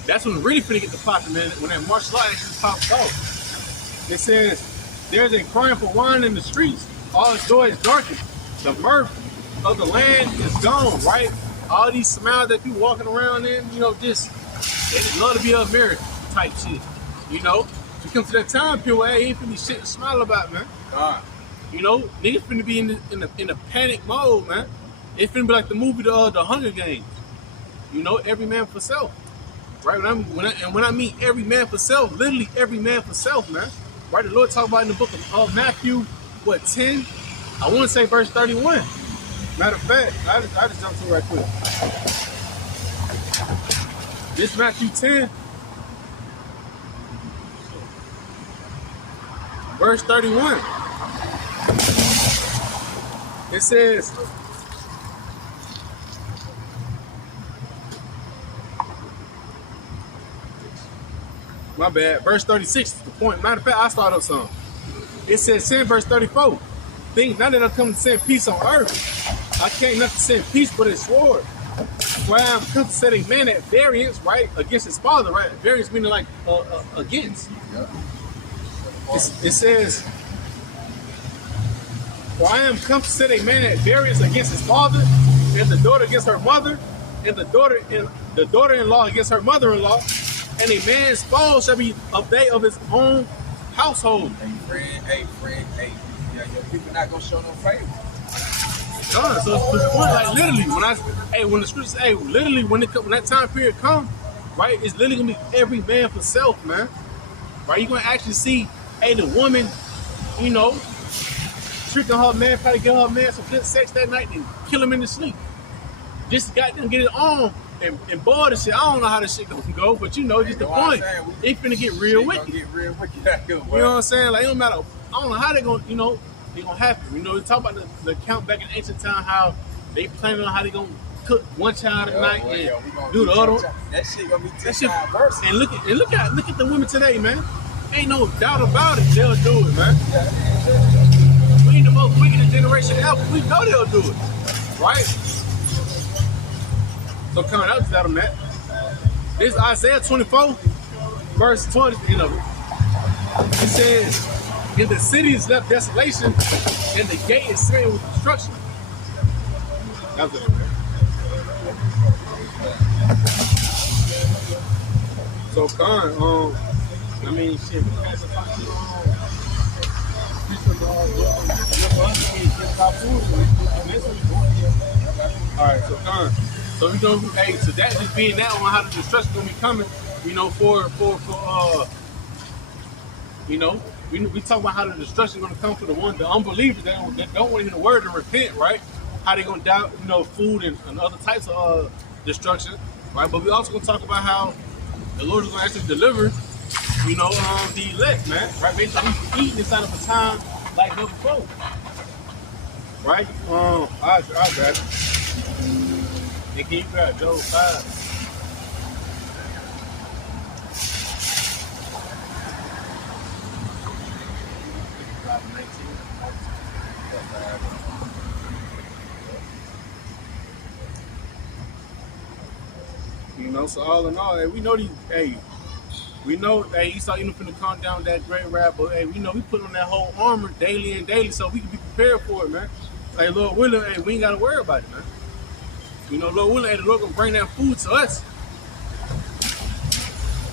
That's when we're really finna get the popping, man, when that martial law actually pops off. It says, there's a crying for wine in the streets. All joy is darkened. The mirth of the land is gone, right? All these smiles that you walking around in, you know, they just love to be American type shit. You know, you come to that time period, hey, ain't finna be shit to smile about, man. You know, niggas finna be in a panic mode, man. It's finna be like the movie, the Hunger Games. You know, every man for self, right? When I mean every man for self, literally every man for self, man. Right? The Lord talked about in the book of Matthew, 10? I want to say verse 31. Matter of fact, I just jumped to it right quick. This Matthew 10. Verse 31, it says, my bad, verse 36 is the point. Matter of fact, I start up some. It says, sin, verse 34, think not that I come to send peace on earth. I came not to send peace, but a sword. For I am come to set a man at variance, right, against his father, right? Variance meaning like against. Yeah. It says, for I am come to set a man at variance against his father, and the daughter against her mother, and the daughter-in-law against her mother-in-law, and a man's fall shall be of they of his own household. Hey, friend. Yeah, your people not gonna show no favor. So the point, like literally, when the scriptures say, literally when that time period comes, right, it's literally gonna be every man for self, man. Right, you're gonna actually see, hey, the woman, you know, tricking her man, probably get her man some good sex that night and kill him in his sleep. Just got them get it on and boy this shit. I don't know how this shit gonna go, but you know, just the point. It's finna get real wicked. You know what I'm saying? Like, it don't matter. I don't know how they gonna, you know, they gonna happen. You know, they talk about the account back in ancient time, how they planning on how they gonna cook one child at night and do the other one. That shit gonna be that shit. And look at the women today, man. Ain't no doubt about it, they'll do it, man. We ain't the most wicked generation ever. We know they'll do it, right? So coming out to that on that, this Isaiah 24, verse 20, you know, it says, "In the city is left desolation, and the gate is slain with destruction." That's it, man. So, I mean, shit. right, so done. So we gonna hey, so that just being that on how the destruction gonna be coming, you know, you know, we talk about how the destruction gonna come for the unbelievers that don't want to hear the word and repent, right? How they gonna doubt, you know, food and other types of destruction, right? But we also gonna talk about how the Lord is gonna actually deliver, you know, the elect, man, right? Based on eating inside of a time like never before, right? I grab it. And can you grab Job 5? You know, so all in all, hey, we know these. Hey, we know. Hey, Esau even finna come down that great wrath, but hey, we know we put on that whole armor daily and daily, so we can be prepared for it, man. Hey, Lord willing, hey, we ain't gotta worry about it, man. You know, Lord willing, hey, the Lord gonna bring that food to us,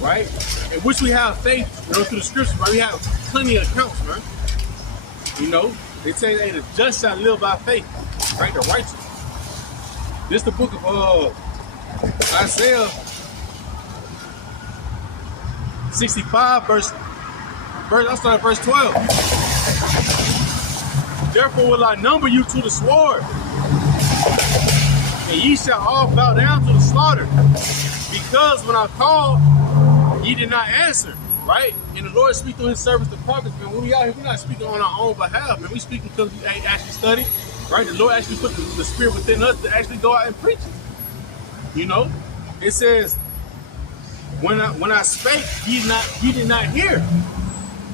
right? In which we have faith, you know, through the scriptures, right? We have plenty of accounts, man. You know, they say, hey, the just shall live by faith, right? The righteous. This the book of Isaiah 65, I start at verse 12. Therefore will I number you to the sword, and ye shall all bow down to the slaughter. Because when I called, ye did not answer, right? And the Lord speak through his servants, the prophets, man. When we out here, we're not speaking on our own behalf, man. We speaking because we actually study, right? The Lord actually put the spirit within us to actually go out and preach it. You know? It says, when I spake, ye did not hear.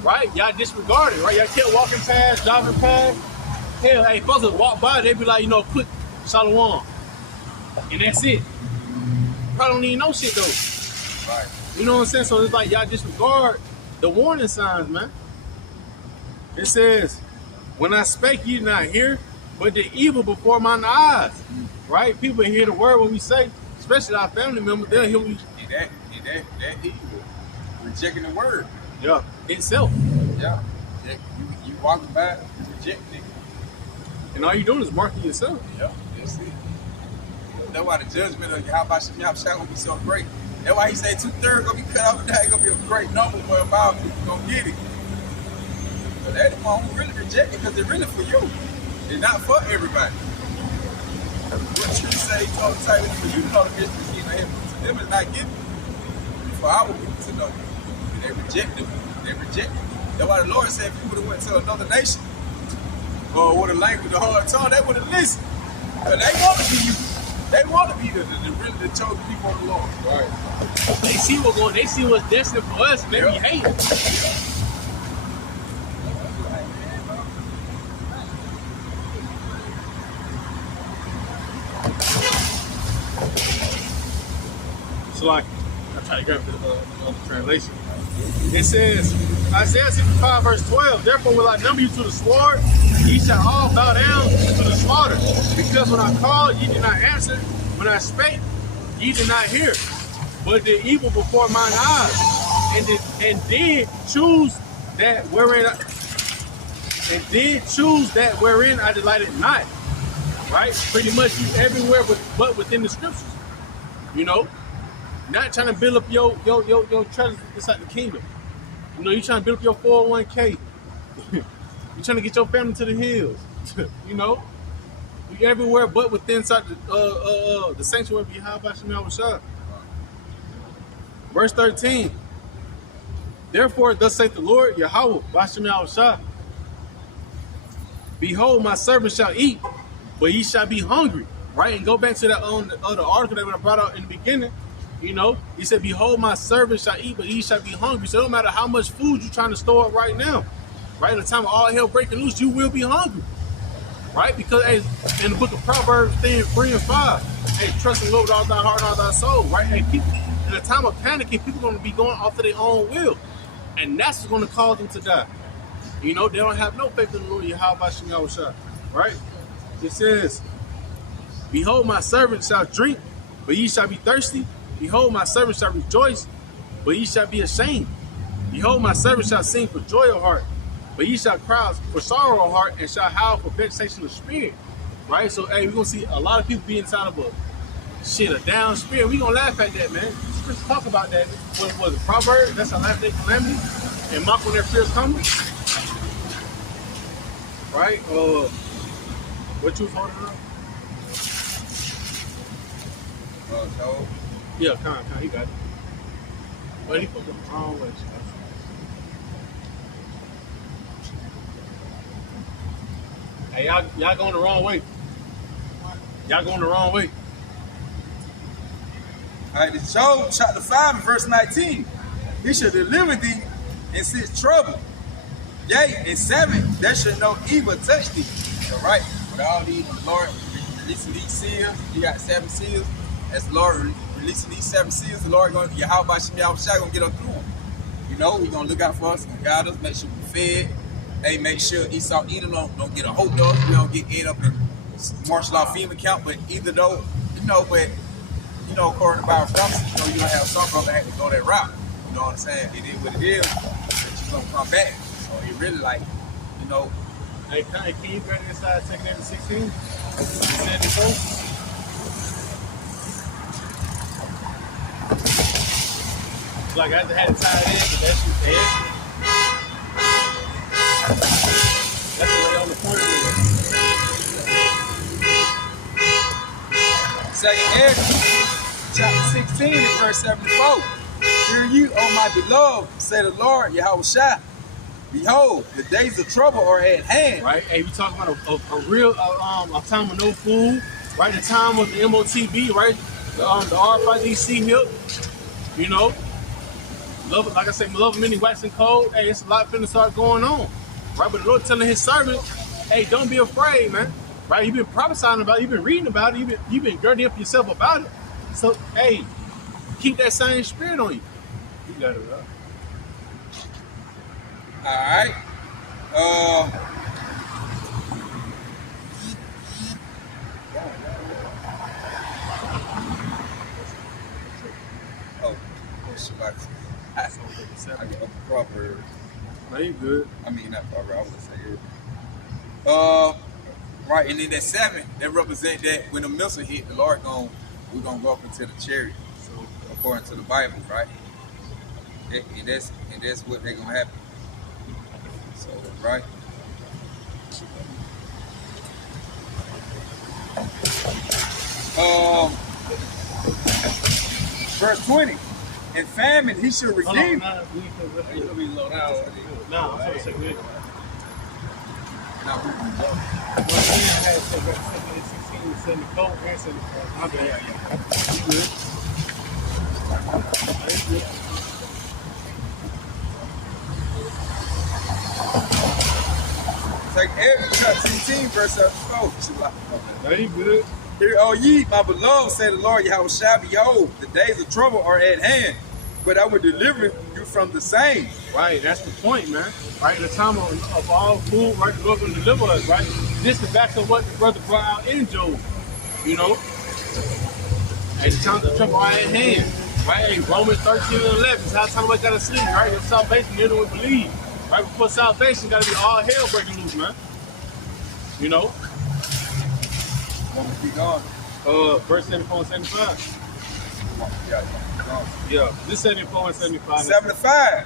Right? Y'all disregarded, right? Y'all kept walking past, driving past. Hell, hey, folks would walk by, they'd be like, you know, quick, shalom. And that's it. Probably don't even know shit though. Right. You know what I'm saying? So it's like y'all disregard the warning signs, man. It says, when I spake, ye did not hear, but the evil before mine eyes. Right? People hear the word when we say, especially our family members, they'll hear we. That evil. Rejecting the word. Yeah, itself. Yeah. You walking by, you rejecting it. And all you're doing is marking yourself. Yeah, that's it. That's why the judgment of Yahweh Shah gonna be so great. That's why he say 2/3 gonna be cut off and that gonna be a great number for a mile people gonna get it. But that the one who really reject it because they're really for you. They're not for everybody. What tree say he told the Titan for you to know the business in heaven. To them is not given. For our people to know. And they reject them. They reject it. That's why the Lord said if you would have went to another nation or with a language, a hard tongue, they would have listened. But they want to be you. They want to be the chosen people of the Lord. Right. They see what's destined for us, and they be hating. So like, I try to grab the other translation. It says, Isaiah 65 verse 12, therefore will I number you to the sword, ye shall all bow down to the slaughter. Because when I called, ye did not answer. When I spake, ye did not hear. But the evil before mine eyes, and did choose that wherein I delighted not. Right? Pretty much you everywhere but within the scriptures. You know? Not trying to build up your treasures inside the kingdom. You know, you're trying to build up your 401k. You're trying to get your family to the hills. You know? You're everywhere but within the sanctuary behind Bashem Shah. Verse 13. Therefore, thus saith the Lord, Yahweh, Bashem Shah. Behold, my servant shall eat, but ye shall be hungry. Right? And go back to that other article that I brought out in the beginning. You know, he said, behold, my servant shall eat, but ye shall be hungry. So it don't matter how much food you're trying to store up right now. Right? In the time of all hell breaking loose, you will be hungry. Right? Because hey, in the book of Proverbs 3 and 5, hey, trust in the Lord with all thy heart and all thy soul. Right? Hey, people, in a time of panicking, people are going to be going off of their own will. And that's what's going to cause them to die. You know, they don't have no faith in the Lord, Yahweh Shem Shah. Right? It says, behold, my servant shall drink, but ye shall be thirsty. Behold, my servant shall rejoice, but ye shall be ashamed. Behold, my servant shall sing for joy of heart, but ye shall cry for sorrow of heart, and shall howl for vexation of spirit. right? So, hey, we're gonna see a lot of people be inside of a down spirit. We gonna laugh at that, man. Let's talk about that. What was it? Proverbs? That's a last day calamity. And mock when their fears coming, right? What you was holding up? No. Yeah, kind, he got it. But he put the wrong way. Hey, y'all going the wrong way. Y'all going the wrong way. All right, this Job chapter 5 and verse 19. He shall deliver thee in 6 trouble. Yea, in 7, there shall no evil touch thee. All right, with all these, the Lord releasing these seals, you got 7 seals. As the Lord releasing these 7 seals, the Lord going, Yahweh Shai gonna get us through them. You know, He's gonna look out for us, gonna guide us, make sure we're fed. Hey, make sure Esau Edom don't get a hold of us. We don't get end up in martial law FEMA count, but either though, according to Bible prophecy, you're gonna have some brother have to go that route. You know what I'm saying? It is what it is, but you're gonna come back. So it really Hey, can you grab inside 2 Corinthians 16? You said it before? Like I had to tie it in, but that shit's dead. That's the way on the point of it. 2 Ezra, chapter 16 and verse 74. Hear you, O my beloved, say the Lord, Yahweh Shai. Behold, the days of trouble are at hand. Right? Hey, we talking about a real a time of no food, right? The time of the MOTB, right? The RFID hip, you know. Love, like I said, love many waxing cold. Hey, it's a lot finna start going on, right? But the Lord telling His servants, hey, don't be afraid, man. Right? You've been prophesying about it, you've been reading about it, you've been girding up yourself about it. So, hey, keep that same spirit on you. You got it, right? All right. Shabbat. I get up Proverbs. No, you good. I mean, not Proverbs. I would say it. Right, and then that 7 that represent that when the missile hit, the Lord we're gonna go up into the chariot. So according to the Bible, right? And that's what they're gonna happen. So right. Verse 20. In famine he shall redeem. No, I'm supposed to say good. Now, I had 16, 74, and 74. My bad. You good. Take every chapter 16, verse 74. No, you good. Hear, O ye, my beloved, say the Lord Yahweh Shai, behold, the days of trouble are at hand, but I will deliver you from the same. Right, that's the point, man. Right, the time of all food, right, the Lord will deliver us, right? This is back to what the brother brought out in Job, you know? And the times of trouble are at hand, right? Hey, Romans 13 and 11 is how time we got to sleep, right? Your salvation, you don't believe. Right before salvation, got to be all hell breaking loose, man. You know? Want me to keep going? Verse 74 and 75. Yeah, Yeah, this 74 and 75. 75.